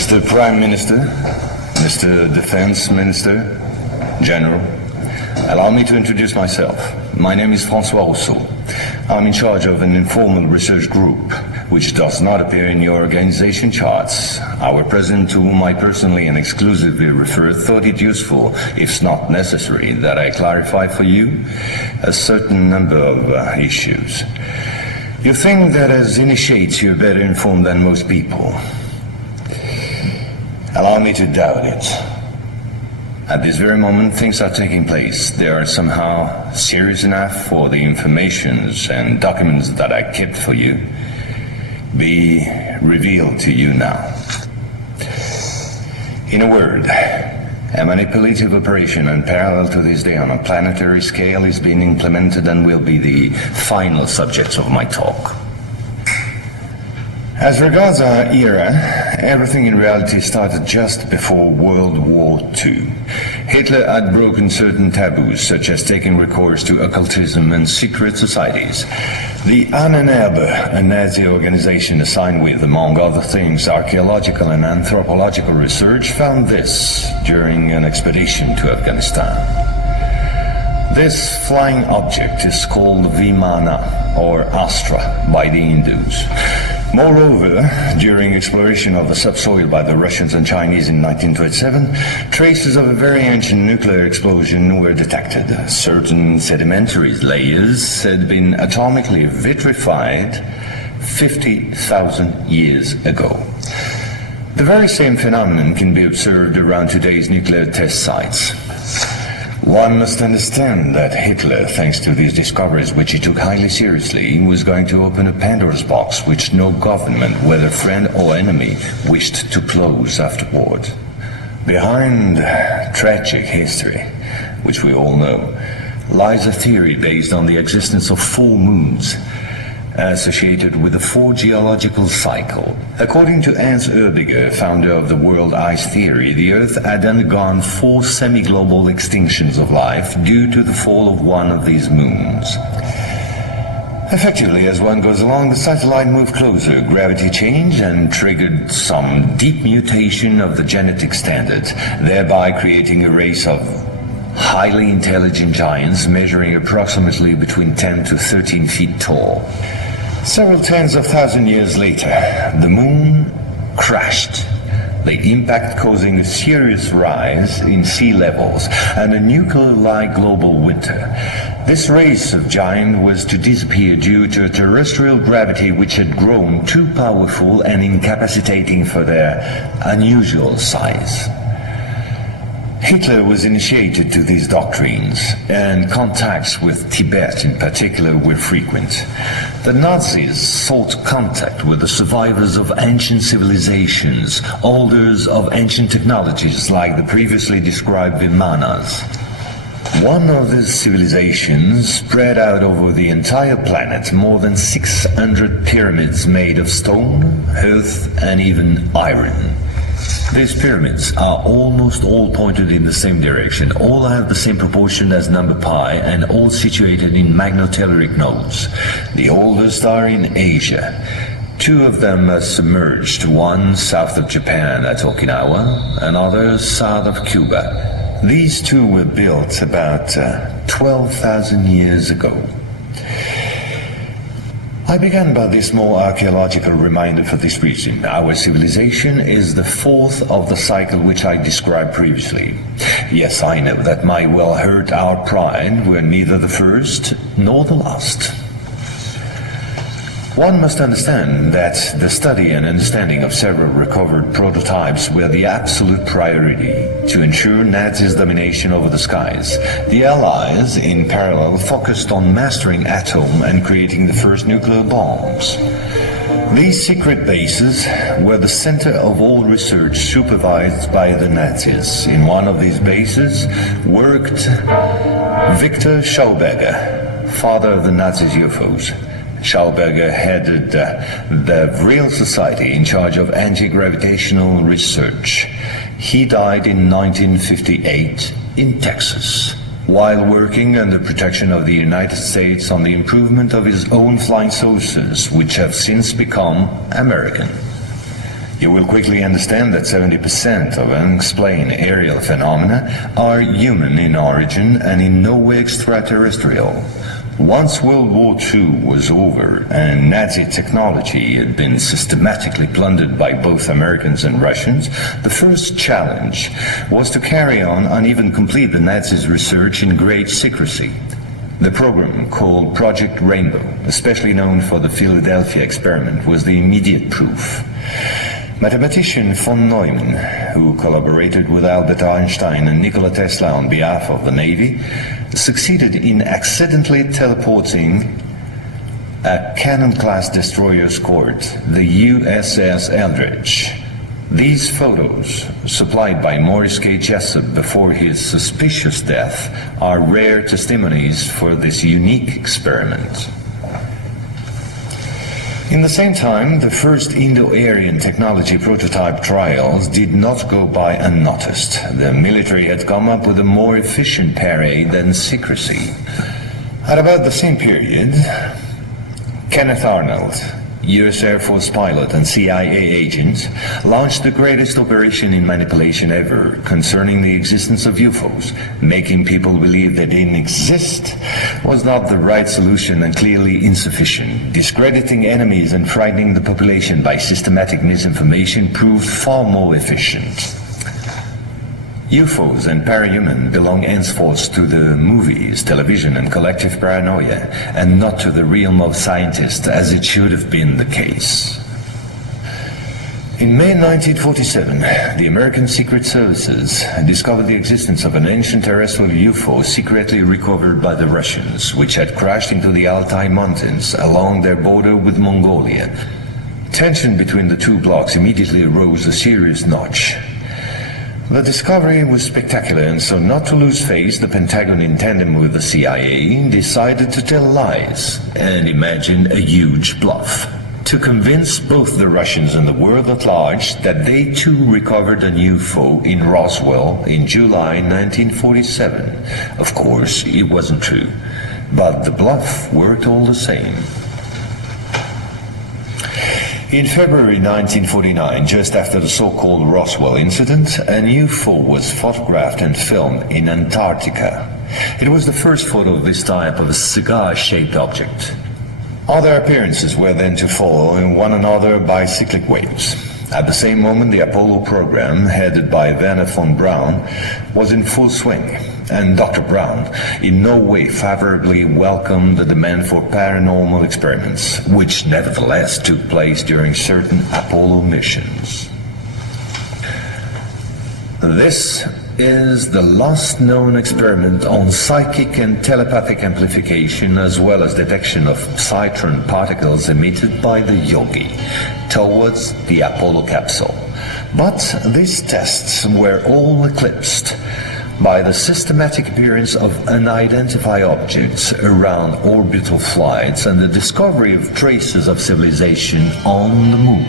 Mr. Prime Minister, Mr. Defense Minister, General, allow me to introduce myself. My name is François Rousseau. I'm in charge of an informal research group, which does not appear in your organization charts. Our president, to whom I personally and exclusively refer, thought it useful, if not necessary, that I clarify for you a certain number of issues. You think that as initiates you're better informed than most people. Allow me to doubt it. At this very moment, things are taking place. They are somehow serious enough for the informations and documents that I kept for you be revealed to you now. In a word, a manipulative operation unparalleled to this day on a planetary scale is being implemented and will be the final subject of my talk. As regards our era, everything in reality started just before World War II. Hitler had broken certain taboos, such as taking recourse to occultism and secret societies. The Ahnenerbe, a Nazi organization assigned with, among other things, archaeological and anthropological research, found this during an expedition to Afghanistan. This flying object is called Vimana, or Astra, by the Hindus. Moreover, during exploration of the subsoil by the Russians and Chinese in 1927, traces of a very ancient nuclear explosion were detected. Certain sedimentary layers had been atomically vitrified 50,000 years ago. The very same phenomenon can be observed around today's nuclear test sites. One must understand that Hitler, thanks to these discoveries, which he took highly seriously, was going to open a Pandora's box which no government, whether friend or enemy, wished to close afterward. Behind tragic history, which we all know, lies a theory based on the existence of full moons, associated with the four geological cycle. According to Hans Erbiger, founder of the world ice theory, the Earth had undergone 4 semi-global extinctions of life due to the fall of one of these moons. Effectively, as one goes along, the satellite moved closer, gravity changed and triggered some deep mutation of the genetic standard, thereby creating a race of highly intelligent giants measuring approximately between 10 to 13 feet tall. Several tens of thousands of years later, the moon crashed, the impact causing a serious rise in sea levels and a nuclear-like global winter. This race of giants was to disappear due to a terrestrial gravity which had grown too powerful and incapacitating for their unusual size. Hitler was initiated to these doctrines, and contacts with Tibet in particular were frequent. The Nazis sought contact with the survivors of ancient civilizations, holders of ancient technologies like the previously described Vimanas. One of these civilizations spread out over the entire planet more than 600 pyramids made of stone, earth, and even iron. These pyramids are almost all pointed in the same direction, all have the same proportion as number pi, and all situated in magnetotelluric nodes. The oldest are in Asia. 2 of them are submerged, one south of Japan at Okinawa, another south of Cuba. These 2 were built about 12,000 years ago. I began by this more archaeological reminder for this reason. Our civilization is the 4th of the cycle which I described previously. Yes, I know that might well hurt our pride. We're neither the first nor the last. One must understand that the study and understanding of several recovered prototypes were the absolute priority to ensure Nazis' domination over the skies. The Allies, in parallel, focused on mastering atom and creating the first nuclear bombs. These secret bases were the center of all research supervised by the Nazis. In one of these bases worked Victor Schauberger, father of the Nazis' UFOs. Schauberger headed the Vril Society in charge of anti-gravitational research. He died in 1958 in Texas, while working under protection of the United States on the improvement of his own flying saucers, which have since become American. You will quickly understand that 70% of unexplained aerial phenomena are human in origin and in no way extraterrestrial. Once World War II was over and Nazi technology had been systematically plundered by both Americans and Russians, the first challenge was to carry on and even complete the Nazis' research in great secrecy. The program, called Project Rainbow, especially known for the Philadelphia experiment, was the immediate proof. Mathematician von Neumann, who collaborated with Albert Einstein and Nikola Tesla on behalf of the Navy, succeeded in accidentally teleporting a Cannon-class destroyer escort, the USS Eldridge. These photos, supplied by Morris K. Jessup before his suspicious death, are rare testimonies for this unique experiment. In the same time, the first Indo-Aryan technology prototype trials did not go by unnoticed. The military had come up with a more efficient parade than secrecy. At about the same period, Kenneth Arnold, U.S. Air Force pilot and CIA agent, launched the greatest operation in manipulation ever concerning the existence of UFOs. Making people believe they didn't exist was not the right solution and clearly insufficient. Discrediting enemies and frightening the population by systematic misinformation proved far more efficient. UFOs and parahuman belong henceforth to the movies, television, and collective paranoia, and not to the realm of scientists, as it should have been the case. In May 1947, the American Secret Services discovered the existence of an ancient terrestrial UFO secretly recovered by the Russians, which had crashed into the Altai Mountains along their border with Mongolia. Tension between the two blocs immediately rose a serious notch. The discovery was spectacular, and so not to lose face, the Pentagon, in tandem with the CIA, decided to tell lies and imagine a huge bluff to convince both the Russians and the world at large that they too recovered a UFO in Roswell in July 1947. Of course, it wasn't true, but the bluff worked all the same. In February 1949, just after the so-called Roswell incident, an UFO was photographed and filmed in Antarctica. It was the first photo of this type of a cigar-shaped object. Other appearances were then to follow in one another by cyclic waves. At the same moment, the Apollo program, headed by Werner von Braun, was in full swing, and Dr. Braun in no way favorably welcomed the demand for paranormal experiments, which nevertheless took place during certain Apollo missions. This is the last known experiment on psychic and telepathic amplification, as well as detection of Psytron particles emitted by the Yogi towards the Apollo capsule. But these tests were all eclipsed by the systematic appearance of unidentified objects around orbital flights and the discovery of traces of civilization on the moon.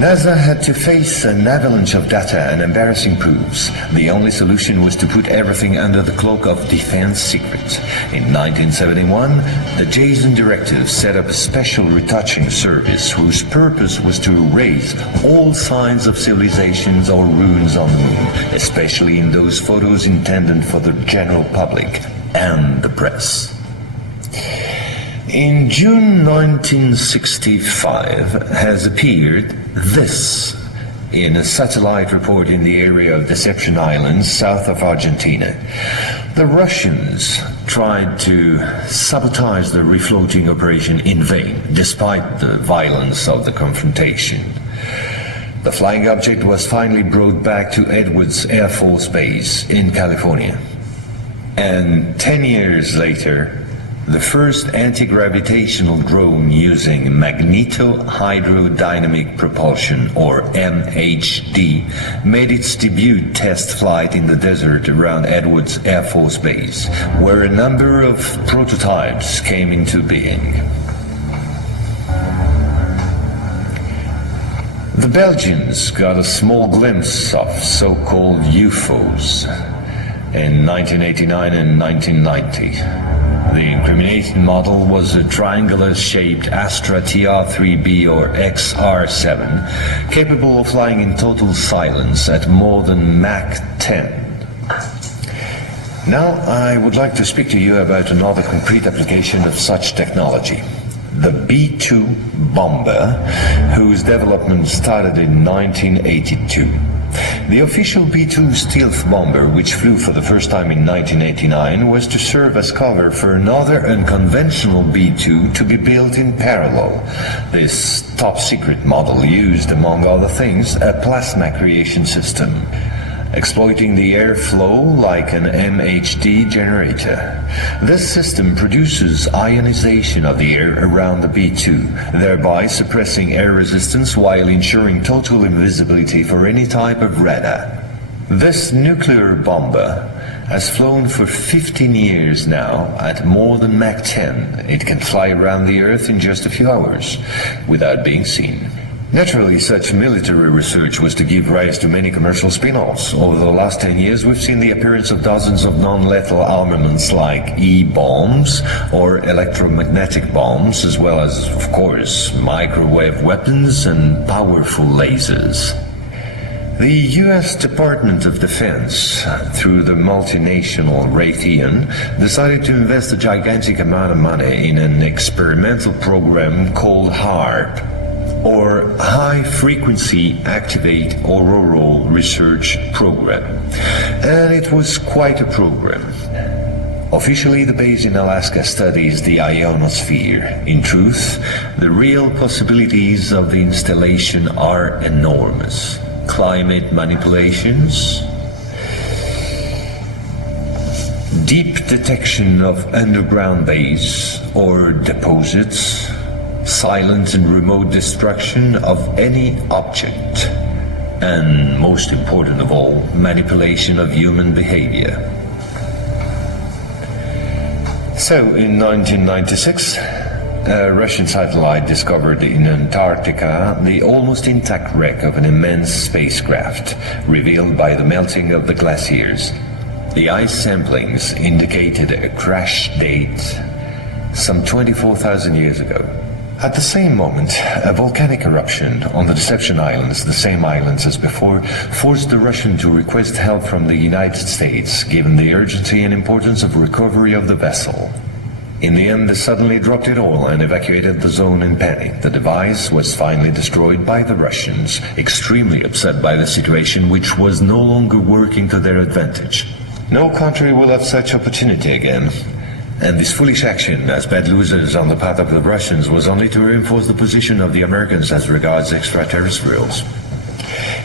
NASA had to face an avalanche of data and embarrassing proofs. The only solution was to put everything under the cloak of defense secret. In 1971, the Jason Directive set up a special retouching service whose purpose was to erase all signs of civilizations or ruins on the moon, especially in those photos intended for the general public and the press. In June 1965 has appeared this in a satellite report in the area of Deception Island, south of Argentina. The Russians tried to sabotage the refloating operation in vain, despite the violence of the confrontation. The flying object was finally brought back to Edwards Air Force Base in California. And 10 years later, the first anti-gravitational drone using magnetohydrodynamic propulsion, or MHD, made its debut test flight in the desert around Edwards Air Force Base, where a number of prototypes came into being. The Belgians got a small glimpse of so-called UFOs in 1989 and 1990. The incriminated model was a triangular-shaped Astra TR-3B or XR-7, capable of flying in total silence at more than Mach 10. Now, I would like to speak to you about another concrete application of such technology. The B-2 bomber, whose development started in 1982. The official B-2 stealth bomber, which flew for the first time in 1989, was to serve as cover for another unconventional B-2 to be built in parallel. This top-secret model used, among other things, a plasma creation system, exploiting the airflow like an MHD generator. This system produces ionization of the air around the B-2, thereby suppressing air resistance while ensuring total invisibility for any type of radar. This nuclear bomber has flown for 15 years now at more than Mach 10. It can fly around the Earth in just a few hours without being seen. Naturally, such military research was to give rise to many commercial spin-offs. Over the last 10 years, we've seen the appearance of dozens of non-lethal armaments like E-bombs or electromagnetic bombs, as well as, of course, microwave weapons and powerful lasers. The U.S. Department of Defense, through the multinational Raytheon, decided to invest a gigantic amount of money in an experimental program called HAARP, or High Frequency Activate Auroral Research Program. And it was quite a program. Officially, the base in Alaska studies the ionosphere. In truth, the real possibilities of the installation are enormous. Climate manipulations, deep detection of underground base or deposits, silent and remote destruction of any object, and most important of all, manipulation of human behavior. So, in 1996, a Russian satellite discovered in Antarctica the almost intact wreck of an immense spacecraft, revealed by the melting of the glaciers. The ice samplings indicated a crash date some 24,000 years ago. At the same moment, a volcanic eruption on the Deception Islands, the same islands as before, forced the Russian to request help from the United States, given the urgency and importance of recovery of the vessel. In the end, they suddenly dropped it all and evacuated the zone in panic. The device was finally destroyed by the Russians, extremely upset by the situation, which was no longer working to their advantage. No country will have such opportunity again. And this foolish action, as bad losers on the part of the Russians, was only to reinforce the position of the Americans as regards extraterrestrials.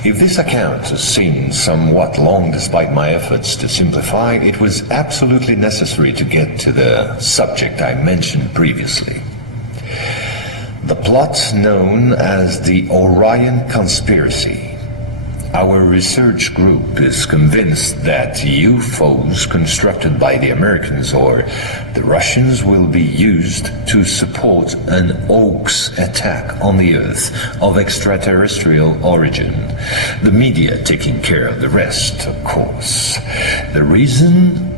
If this account seemed somewhat long despite my efforts to simplify, it was absolutely necessary to get to the subject I mentioned previously. The plot known as the Orion Conspiracy. Our research group is convinced that UFOs constructed by the Americans or the Russians will be used to support an hoax attack on the Earth of extraterrestrial origin. The media taking care of the rest, of course. The reason?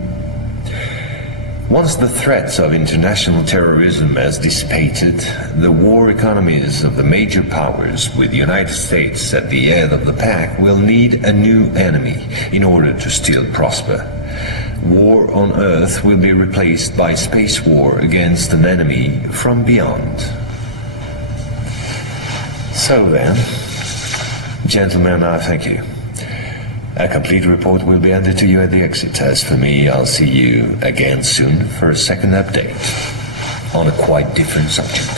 Once the threats of international terrorism has dissipated, the war economies of the major powers, with the United States at the head of the pack, will need a new enemy in order to still prosper. War on Earth will be replaced by space war against an enemy from beyond. So then, gentlemen, I thank you. A complete report will be handed to you at the exit. As for me, I'll see you again soon for a second update on a quite different subject.